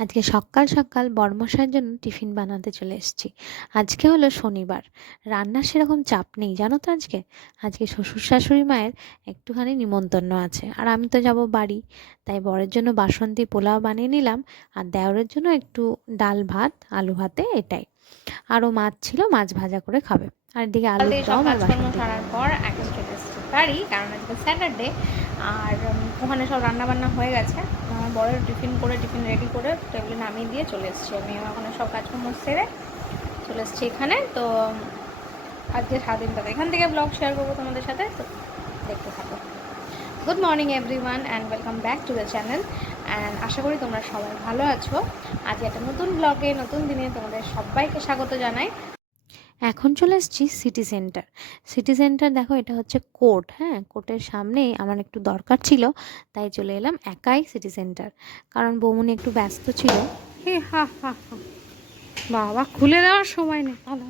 আজকে সকাল সকাল বড়মশাইয়ের জন্য টিফিন বানাতে চলে এসেছি। আজকে হলো শনিবার। রান্নার সেরকম চাপ নেই জানো তো আজকে? আজকে শ্বশুর শাশুড়ি মায়ের একটুখানি নিমন্ত্রণ আছে। আর আমি তো যাব বাড়ি তাই বরের জন্য বাসন্তী পোলাও বানিয়ে নিলাম আর দেওরের জন্য একটু ডাল ভাত আলু ভাতে এটাই। আরও মাছ ছিল মাছ ভাজা করে খাবে। আর এদিকে আলু দম আর বাসন্তী সারার পর চলে এসেছি। বাড়ি কারণ আজকে স্যাটারডে আর ওখানে সব রান্না বান্না হয়ে গেছে। আমার বড় টিফিন করে, টিফিন রেডি করে টেবিলে নামিয়ে দিয়ে চলে এসেছি। আমি আমার ওখানে সব কাজকর্ম সেরে চলে এসেছি এখানে। তো, আজকে সারাদিনটা এখান থেকে ব্লগ শেয়ার করব তোমাদের সাথে। তো, দেখতে থাকো। Good morning everyone and welcome back to the channel and আশা করি তোমরা সবাই ভালো আছো। আজ একটা নতুন ব্লগে নতুন দিনে তোমাদের সবাইকে স্বাগত জানাই। এখন চলে এসেছি সিটি সেন্টার সিটি সেন্টার দেখো এটা হচ্ছে কোর্ট হ্যাঁ? কোর্টের সামনে আমার একটু দরকার ছিল, তাই চলে এলাম একাই সিটি সেন্টার কারণ বৌমনি একটু ব্যস্ত ছিল। হে হা হা হা। বাবা, খুলে দেওয়ার সময় নেই ভালো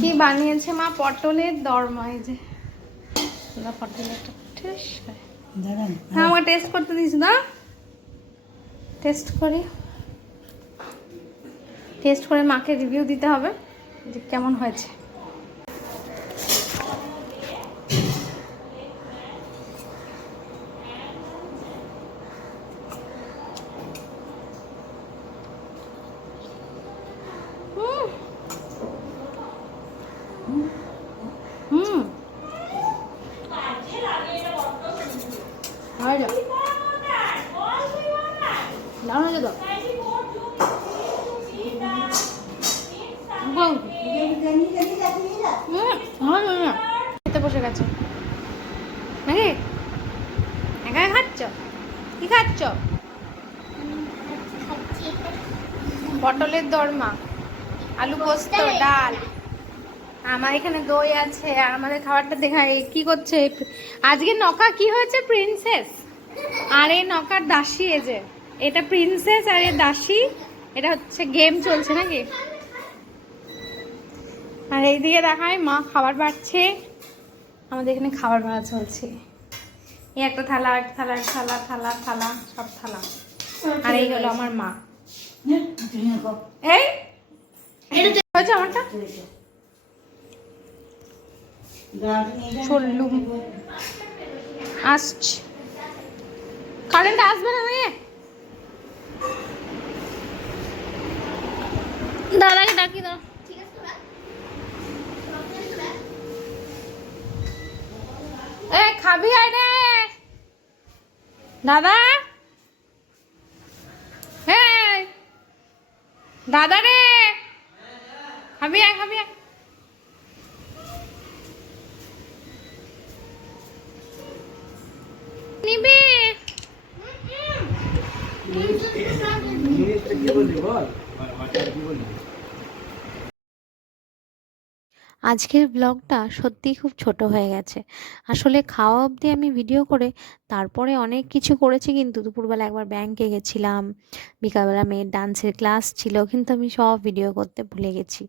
কি বানিয়েছে মা পটলের দরমা এই যে পটলের হ্যাঁ আমাকে টেস্ট করতে দিস না টেস্ট করি। টেস্ট করে মাকে রিভিউ দিতে হবে যে কেমন হয়েছে। যাও। খেতে বসে গেছে। নাকি? একা খাচ্ছ? কি খাচ্ছ? পটলের দরমা আলু পোস্ত ডাল। আমার এখানে দই আছে আর আমাদের খাবারটা দেখায় কি করছে? আজকে নকা কি হয়েছে প্রিন্সেস? আর এই নকার দাসী এই যে, এটা প্রিন্সেস আর এই দাসী, এটা হচ্ছে গেম চলছে নাকি? আর এইদিকে দেখায় মা খাবার বাড়ছে। আমাদের এখানে খাবার বাড়া চলছে। এই একটা থালা একটা থালা থালা থালা থালা, সব থালা। আর এই হলো আমার মা। এই? হয়েছে আমারটা? চললুম। আসছি। কারেন্ট আসবে না মেয়ে দাদাকে ডাকি দাও এ খাবি আয় রে দাদা হ্যাঁ দাদা রে খাবি আয় খাবি আয় আজকের ব্লগটা সত্যিই খুব ছোট হয়ে গেছে। আসলে খাওয়া অবধি আমি ভিডিও করে তারপরে অনেক কিছু করেছি, কিন্তু দুপুরবেলা একবার ব্যাংকে গেছিলাম। বিকালবেলা মেয়ের ডান্সের ক্লাস ছিল, কিন্তু আমি সব ভিডিও করতে ভুলে গেছি।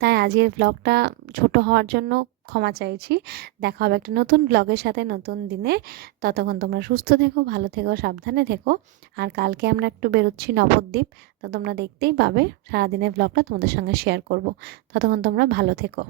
তাই আজকের ব্লগটা ছোট হওয়ার জন্য ক্ষমা চাইছি। দেখা হবে একটা নতুন ব্লগের সাথে নতুন দিনে। ততক্ষণ তোমরা সুস্থ থেকো, ভালো থেকো, সাবধানে থেকো। আর কালকে আমরা একটু বেরোচ্ছি নবদ্বীপ। তো তোমরা দেখতেই পাবে সারাদিনের ব্লগটা তোমাদের সঙ্গে শেয়ার করব। ততক্ষণ তোমরা ভালো থেকো।